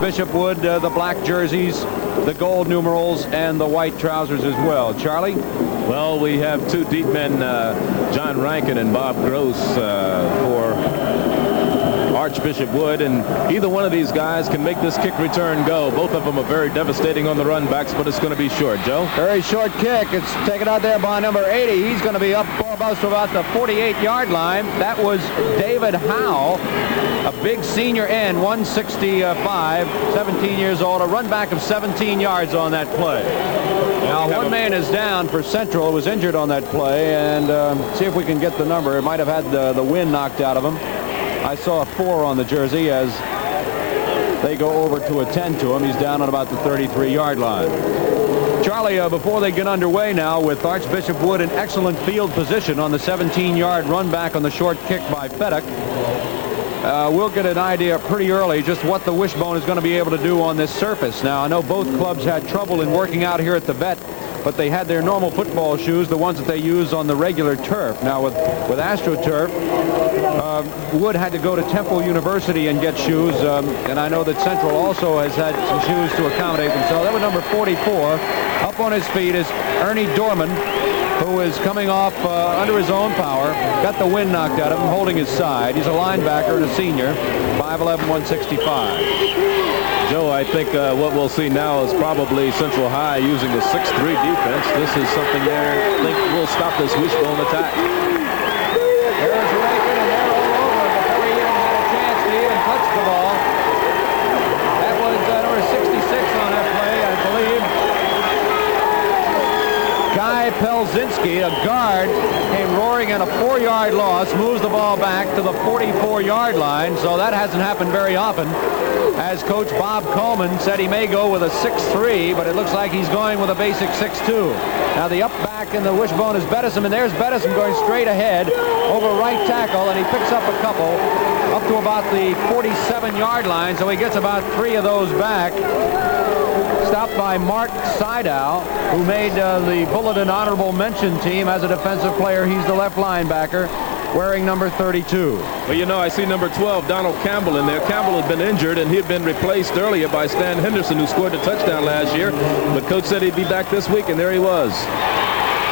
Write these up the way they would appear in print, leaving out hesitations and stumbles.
Bishop Wood, the black jerseys, the gold numerals, and the white trousers as well. Charlie? Well, we have two deep men, John Rankin and Bob Gross, for Archbishop Wood, and either one of these guys can make this kick return go. Both of them are very devastating on the run backs, but it's going to be short. Joe? Very short kick. It's taken out there by number 80. He's going to be up almost about the 48-yard line. That was David Howe, a big senior end, 165, 17 years old, a run back of 17 yards on that play. Now, one man is down for Central, was injured on that play, and see if we can get the number. It might have had the wind knocked out of him. I saw a 4 on the jersey as they go over to attend to him. He's down on about the 33-yard line. Charlie, before they get underway now with Archbishop Wood in excellent field position on the 17-yard run back on the short kick by Fedek, we'll get an idea pretty early just what the Wishbone is going to be able to do on this surface. Now, I know both clubs had trouble in working out here at the vet, but they had their normal football shoes, the ones that they use on the regular turf. Now, with AstroTurf, Wood had to go to Temple University and get shoes, and I know that Central also has had some shoes to accommodate themselves. That was number 44. Up on his feet is Ernie Dorman, who is coming off under his own power. Got the wind knocked out of him, holding his side. He's a linebacker and a senior, 5'11", 165. Joe, I think what we'll see now is probably Central High using a 6-3 defense. This is something they think will stop this Wishbone attack. There's Rankin, and they're all over him before he even had a chance to even touch the ball. That was number 66 on that play, I believe. Guy Pelzinski, a guard, came roaring in a 4-yard loss, moves the ball back to the 44-yard line, so that hasn't happened very often. As Coach Bob Coleman said, he may go with a 6-3, but it looks like he's going with a basic 6-2. Now the up back in the Wishbone is Bedison, and there's Bedison going straight ahead over right tackle, and he picks up a couple up to about the 47-yard line, so he gets about 3 of those back. Stopped by Mark Sydow, who made the Bulletin Honorable Mention team as a defensive player. He's the left linebacker, wearing number 32. Well, you know, I see number 12, Donald Campbell, in there. Campbell had been injured, and he had been replaced earlier by Stan Henderson, who scored the touchdown last year. But Coach said he'd be back this week, and there he was.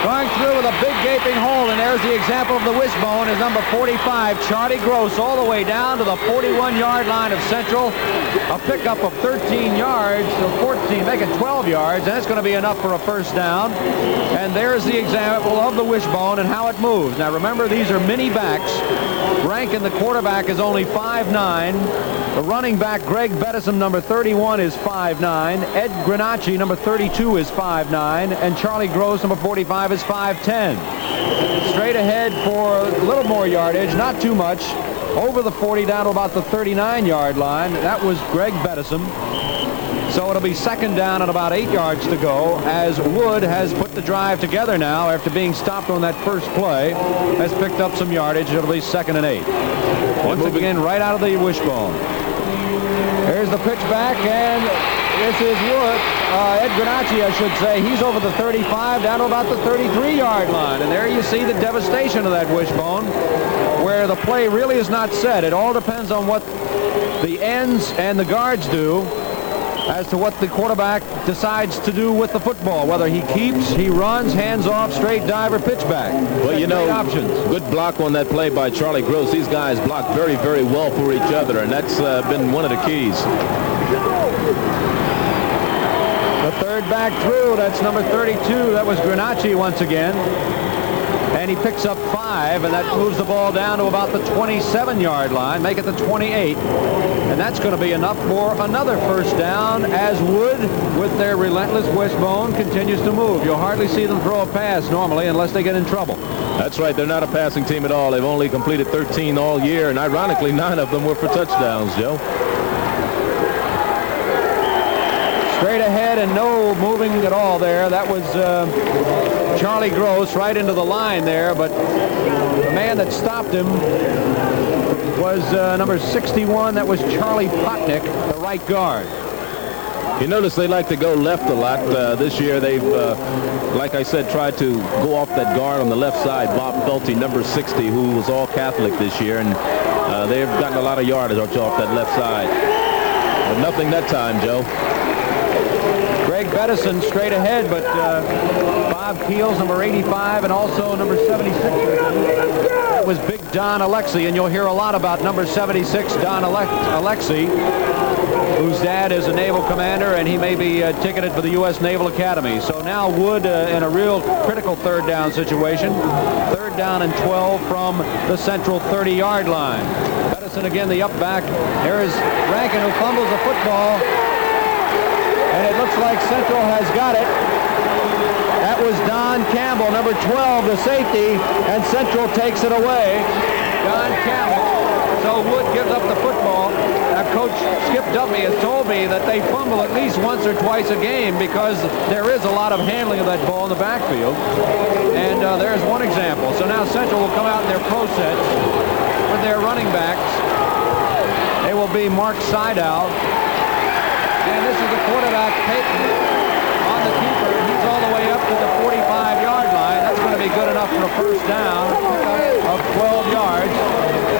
Going through with a big gaping hole, and there's the example of the Wishbone is number 45, Charlie Gross, all the way down to the 41-yard line of Central. A pickup of 13 yards, so 14, make it 12 yards, and it's going to be enough for a first down. And there's the example of the Wishbone and how it moves. Now remember, these are mini backs. Rankin, the quarterback, is only 5'9". The running back, Greg Bedison, number 31, is 5'9". Ed Granacci, number 32, is 5'9". And Charlie Gross, number 45, is 5'10". Straight ahead for a little more yardage, not too much. Over the 40 down to about the 39-yard line. That was Greg Bedison. So it'll be second down and about 8 yards to go as Wood has put the drive together now after being stopped on that first play. Has picked up some yardage. It'll be 2nd and 8. Once again, right out of the Wishbone. There's the pitch back, and this is Wood. Ed Granacci, I should say. He's over the 35 down to about the 33-yard line. And there you see the devastation of that Wishbone, where the play really is not set. It all depends on what the ends and the guards do as to what the quarterback decides to do with the football, whether he keeps, he runs, hands off, straight dive, or pitch back. Well, you know, options. Good block on that play by Charlie Gross. These guys block very, very well for each other, and that's been one of the keys. The third back through, that's number 32. That was Granacci once again. And he picks up 5, and that moves the ball down to about the 27-yard line, make it the 28. And that's going to be enough for another first down as Wood, with their relentless Wishbone, continues to move. You'll hardly see them throw a pass normally unless they get in trouble. That's right. They're not a passing team at all. They've only completed 13 all year, and ironically, 9 of them were for touchdowns, Joe. Straight ahead and no moving at all there. That was Charlie Gross right into the line there, but the man that stopped him was number 61. That was Charlie Potnick, the right guard. You notice they like to go left a lot. This year they've, like I said, tried to go off that guard on the left side, Bob Felty, number 60, who was all Catholic this year, and they've gotten a lot of yardage off that left side. nothing that time, Joe. Greg Bettison straight ahead, but Bob Keels, number 85, and also number 76. That was Big Don Alexi, and you'll hear a lot about number 76, Don Alexi, whose dad is a naval commander, and he may be ticketed for the U.S. Naval Academy. So now Wood in a real critical third down situation. Third down and 12 from the Central 30-yard line. Bettison again, the up back. Here's Rankin, who fumbles the football. And it looks like Central has got it. That was Don Campbell, number 12, the safety, and Central takes it away. Don Campbell. So Wood gives up the football. Now, Coach Skip Duffy has told me that they fumble at least once or twice a game because there is a lot of handling of that ball in the backfield. And there's one example. So now Central will come out in their pro sets with their running backs. They will be Mark Seidow. And this is the quarterback, Payton, on the keeper. He's all the way up to the 45-yard line. That's going to be good enough for a first down of 12 yards.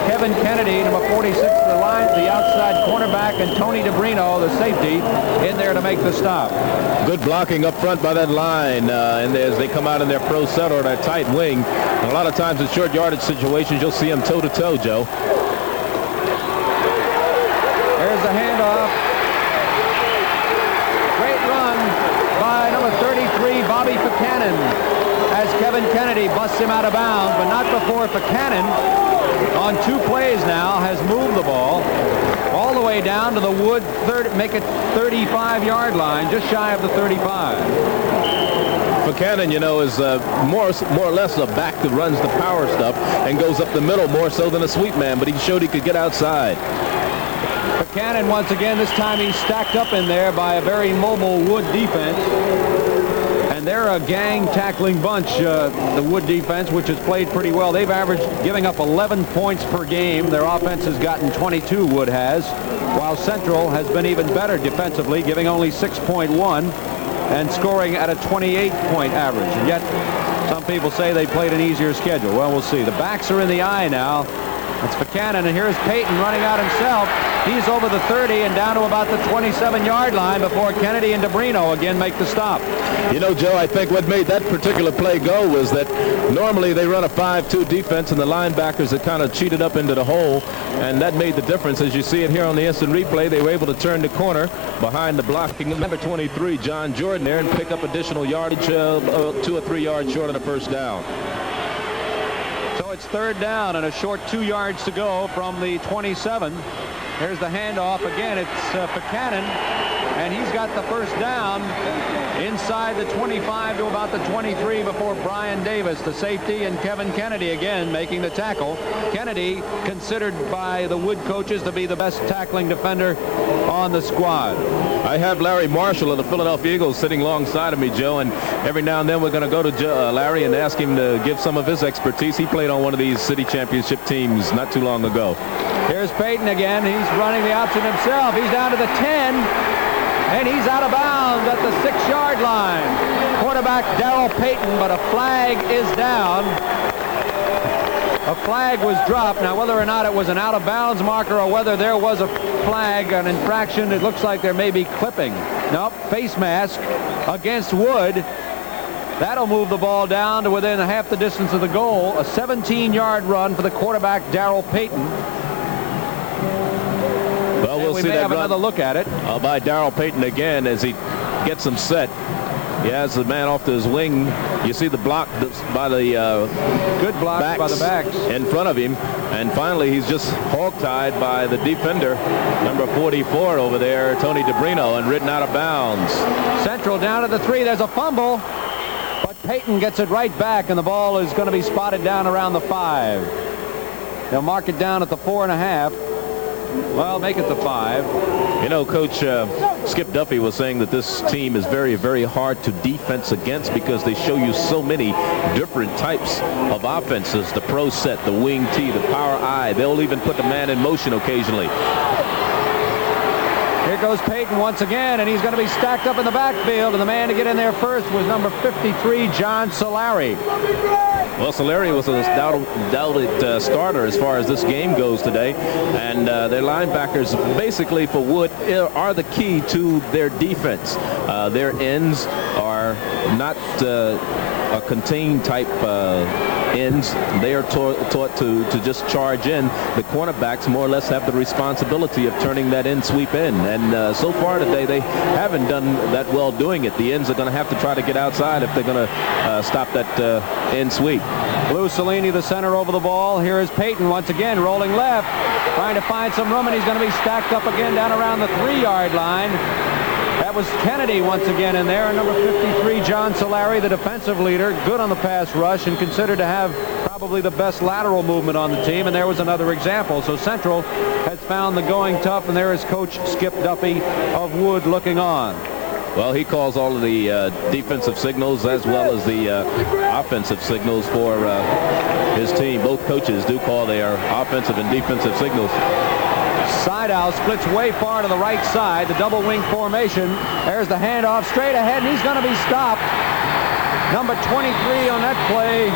Kevin Kennedy, number 46, the outside cornerback, and Tony DeBrino, the safety, in there to make the stop. Good blocking up front by that line, and as they come out in their pro set or that tight wing, a lot of times in short yardage situations, you'll see them toe-to-toe, Joe. There's the handoff. Number 33, Bobby Buchanan, as Kevin Kennedy busts him out of bounds, but not before Buchanan, on 2 plays now, has moved the ball all the way down to the Wood 35-yard line, just shy of the 35. Buchanan, you know, is more or less a back that runs the power stuff and goes up the middle more so than a sweep man, but he showed he could get outside. Buchanan, once again, this time he's stacked up in there by a very mobile Wood defense. And they're a gang tackling bunch, the Wood defense, which has played pretty well. They've averaged giving up 11 points per game. Their offense has gotten 22, Wood has, while Central has been even better defensively, giving only 6.1 and scoring at a 28-point average. And yet, some people say they played an easier schedule. Well, we'll see. The backs are in the eye now. It's Buchanan, and here's Payton running out himself. He's over the 30 and down to about the 27-yard line before Kennedy and DeBrino again make the stop. You know, Joe, I think what made that particular play go was that normally they run a 5-2 defense and the linebackers had kind of cheated up into the hole, and that made the difference. As you see it here on the instant replay, they were able to turn the corner behind the blocking number 23, John Jordan, there, and pick up additional yardage, 2 or 3 yards short of the first down. So it's third down and a short 2 yards to go from the 27. Here's the handoff again. It's Buchanan, and he's got the first down inside the 25 to about the 23 before Brian Davis, the safety, and Kevin Kennedy again making the tackle. Kennedy considered by the Wood coaches to be the best tackling defender on the squad. I have Larry Marshall of the Philadelphia Eagles sitting alongside of me, Joe, and every now and then we're going to go to Larry and ask him to give some of his expertise. He played on one of these city championship teams not too long ago. Here's Payton again. He's running the option himself. He's down to the 10, and he's out of bounds at the 6-yard line. Quarterback Darrell Payton, but a flag is down. A flag was dropped. Now, whether or not it was an out-of-bounds marker or whether there was a flag, an infraction, it looks like there may be clipping. Nope, face mask against Wood. That'll move the ball down to within half the distance of the goal. A 17-yard run for the quarterback, Darrell Payton. Well, we'll we see may that have run another look at it. By Darrell Payton again as he gets him set. He has the man off to his wing. You see the block by the good block by the backs in front of him, and finally he's just hog-tied by the defender, number 44 over there, Tony DeBrino, and ridden out of bounds. Central down to the 3. There's a fumble, but Payton gets it right back, and the ball is going to be spotted down around the 5. They'll mark it down at the 4.5. Well, make it the 5. You know, Coach Skip Duffy was saying that this team is very, very hard to defense against because they show you so many different types of offenses. The pro set, the wing T, the power I. They'll even put the man in motion occasionally. Here goes Payton once again, and he's going to be stacked up in the backfield. And the man to get in there first was number 53, John Solari. Well, Solari was a doubted starter as far as this game goes today. And their linebackers, basically for Wood, are the key to their defense. Their ends are not a contained type ends. They are taught to just charge in. The cornerbacks more or less have the responsibility of turning that in sweep in. And so far today, they haven't done that well doing it. The ends are going to have to try to get outside if they're going to stop that end sweep. Lou Cellini, the center, over the ball. Here is Payton once again rolling left, trying to find some room, and he's going to be stacked up again down around the 3-yard line. That was Kennedy once again in there. Number 53, John Solari, the defensive leader, good on the pass rush and considered to have probably the best lateral movement on the team. And there was another example. So Central has found the going tough, and there is Coach Skip Duffy of Wood looking on. Well, he calls all of the defensive signals as well as the offensive signals for his team. Both coaches do call their offensive and defensive signals. Seidow splits way far to the right side, the double wing formation. There's the handoff straight ahead, and he's going to be stopped. Number 23 on that play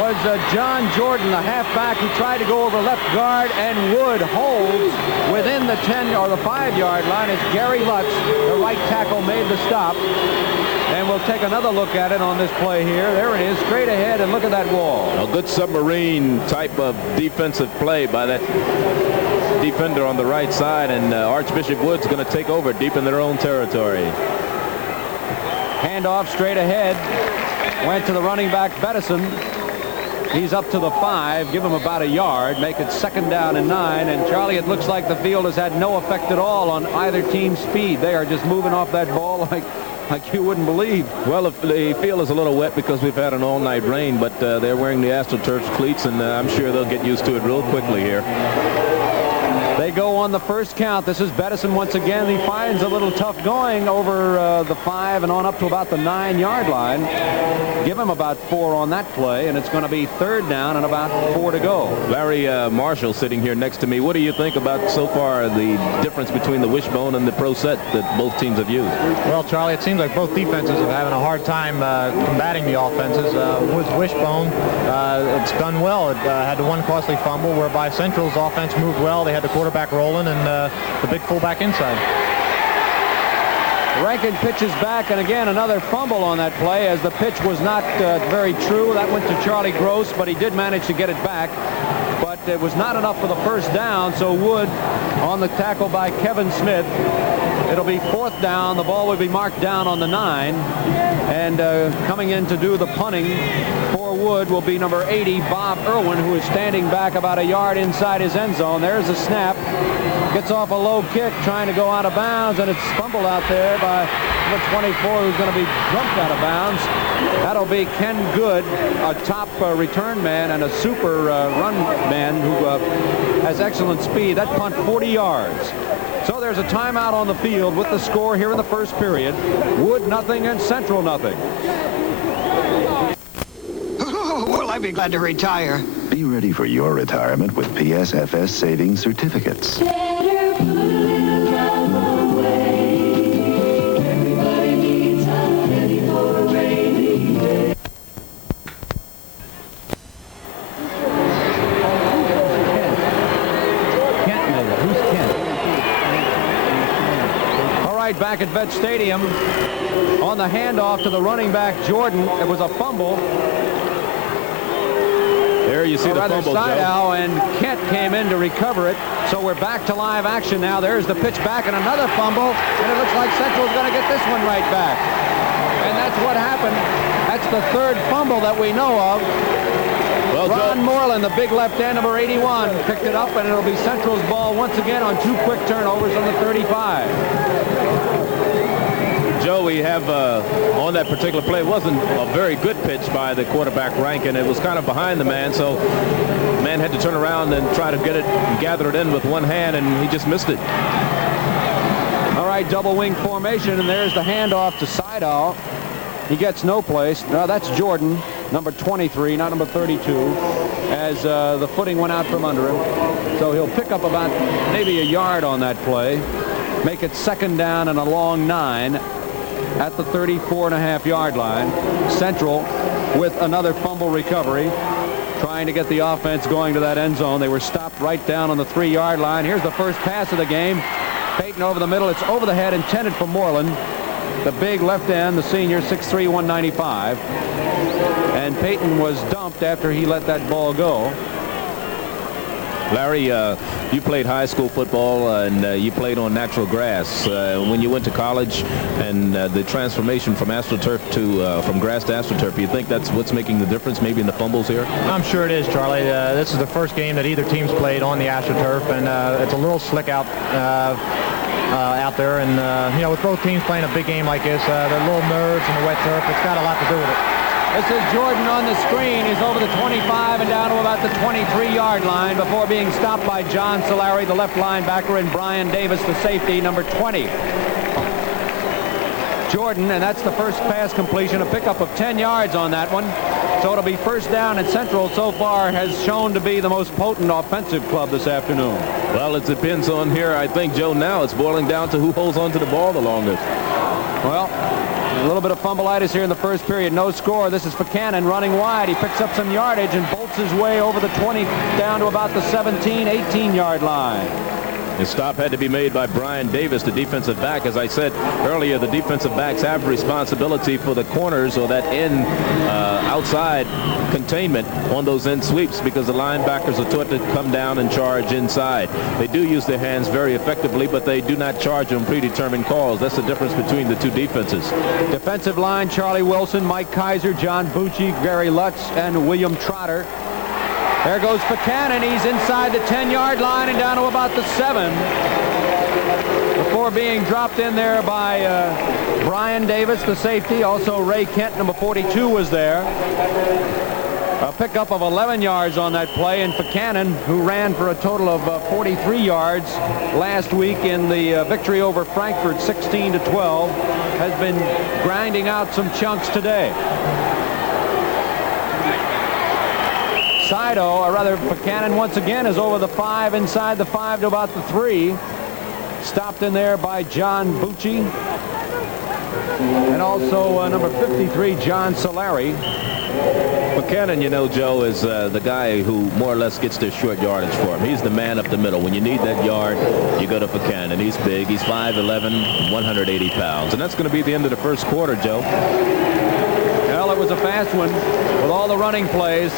was John Jordan, the halfback, who tried to go over left guard, and Wood holds within the 10 or the 5-yard line as Gary Lutz, the right tackle, made the stop. And we'll take another look at it on this play here. There it is, straight ahead, and look at that wall. A good submarine type of defensive play by that defender on the right side, and Archbishop Wood's going to take over deep in their own territory. Handoff straight ahead, went to the running back Bettison. He's up to the 5, give him about a yard, make it 2nd down and 9. And Charlie, it looks like the field has had no effect at all on either team's speed. They are just moving off that ball like you wouldn't believe. Well, the field is a little wet because we've had an all-night rain, but they're wearing the AstroTurf cleats, and I'm sure they'll get used to it real quickly here. They go on the first count. This is Bettison once again. He finds a little tough going over the 5 and on up to about the 9-yard line. Give him about 4 on that play, and it's going to be 3rd down and about 4 to go. Larry Marshall sitting here next to me. What do you think about so far the difference between the wishbone and the pro set that both teams have used? Well, Charlie, it seems like both defenses are having a hard time combating the offenses. Wood's wishbone, it's done well. It had the one costly fumble, whereby Central's offense moved well. They had the quarterback rolling and the big fullback inside. Rankin pitches back, and again another fumble on that play as the pitch was not very true. That went to Charlie Gross, but he did manage to get it back. But it was not enough for the first down, so Wood on the tackle by Kevin Smith. It'll be 4th down. The ball will be marked down on the 9. And coming in to do the punting for Wood will be number 80, Bob Irwin, who is standing back about a yard inside his end zone. There's a snap. Gets off a low kick, trying to go out of bounds, and it's fumbled out there by number 24, who's going to be jumped out of bounds. That'll be Ken Good, a top return man and a super run man who has excellent speed. That punt 40 yards. So there's a timeout on the field with the score here in the first period. Wood nothing and Central nothing. Oh, well, I'd be glad to retire. Be ready for your retirement with PSFS savings certificates. Better put it away. Everybody needs a penny for a rainy day. Kent made it. Who's Kent? All right, back at Vet Stadium on the handoff to the running back Jordan. It was a fumble. There you see the fumble, Joe. Seidow, and Kent came in to recover it. So we're back to live action now. There's the pitch back and another fumble, and it looks like Central's going to get this one right back. And that's what happened. That's the 3rd fumble that we know of. Well, Ron Joe, Moreland, the big left end, number 81, picked it up, and it'll be Central's ball once again on 2 quick turnovers on the 35. Joe, we have on that particular play, it wasn't a very good pitch by the quarterback Rankin. It was kind of behind the man, so the man had to turn around and try to get it and gather it in with one hand, and he just missed it. All right, double wing formation, and there's the handoff to Seidow. He gets no place. No, that's Jordan, number 23, not number 32, as the footing went out from under him. So he'll pick up about maybe a yard on that play. make it 2nd down and a long 9 at the 34.5-yard line. Central with another fumble recovery, trying to get the offense going to that end zone. They were stopped right down on the 3-yard line. Here's the first pass of the game. Peyton over the middle. It's over the head, intended for Moreland, the big left end, the senior, 6'3", 195. And Peyton was dumped after he let that ball go. Larry, you played high school football and you played on natural grass. When you went to college and the transformation from AstroTurf to from grass to AstroTurf, you think that's what's making the difference maybe in the fumbles here? I'm sure it is, Charlie. This is the first game that either team's played on the AstroTurf, and it's a little slick out there. And, you know, with both teams playing a big game like this, the little nerves and the wet turf, it's got a lot to do with it. This is Jordan on the screen. He's over the 25 and down to about the 23-yard line before being stopped by John Solari, the left linebacker, and Brian Davis, the safety, number 20. Jordan, and that's the first pass completion, a pickup of 10 yards on that one. So it'll be 1st down, and Central so far has shown to be the most potent offensive club this afternoon. Well, it depends on here. I think, Joe, now it's boiling down to who holds on to the ball the longest. Well, a little bit of fumbleitis here in the first period. No score. This is Buchanan running wide. He picks up some yardage and bolts his way over the 20 down to about the 17, 18-yard line. The stop had to be made by Brian Davis, the defensive back. As I said earlier, the defensive backs have responsibility for the corners or that end outside containment on those end sweeps, because the linebackers are taught to come down and charge inside. They do use their hands very effectively, but they do not charge on predetermined calls. That's the difference between the two defenses. Defensive line, Charlie Wilson, Mike Kaiser, John Bucci, Gary Lutz, and William Trotter. There goes Buchanan. He's inside the 10-yard line and down to about the 7 before being dropped in there by Brian Davis, the safety. Also Ray Kent, number 42, was there. A pickup of 11 yards on that play, and Buchanan, who ran for a total of 43 yards last week in the victory over Frankfurt 16-12, has been grinding out some chunks today. Sido, or rather Buchanan once again, is over the 5, inside the 5 to about the 3. Stopped in there by John Bucci. And also number 53, John Solari. Buchanan, you know, Joe, is the guy who more or less gets their short yardage for him. He's the man up the middle. When you need that yard, you go to Buchanan. He's big. He's 5'11", 180 pounds. And that's going to be the end of the first quarter, Joe. Well, it was a fast one with all the running plays.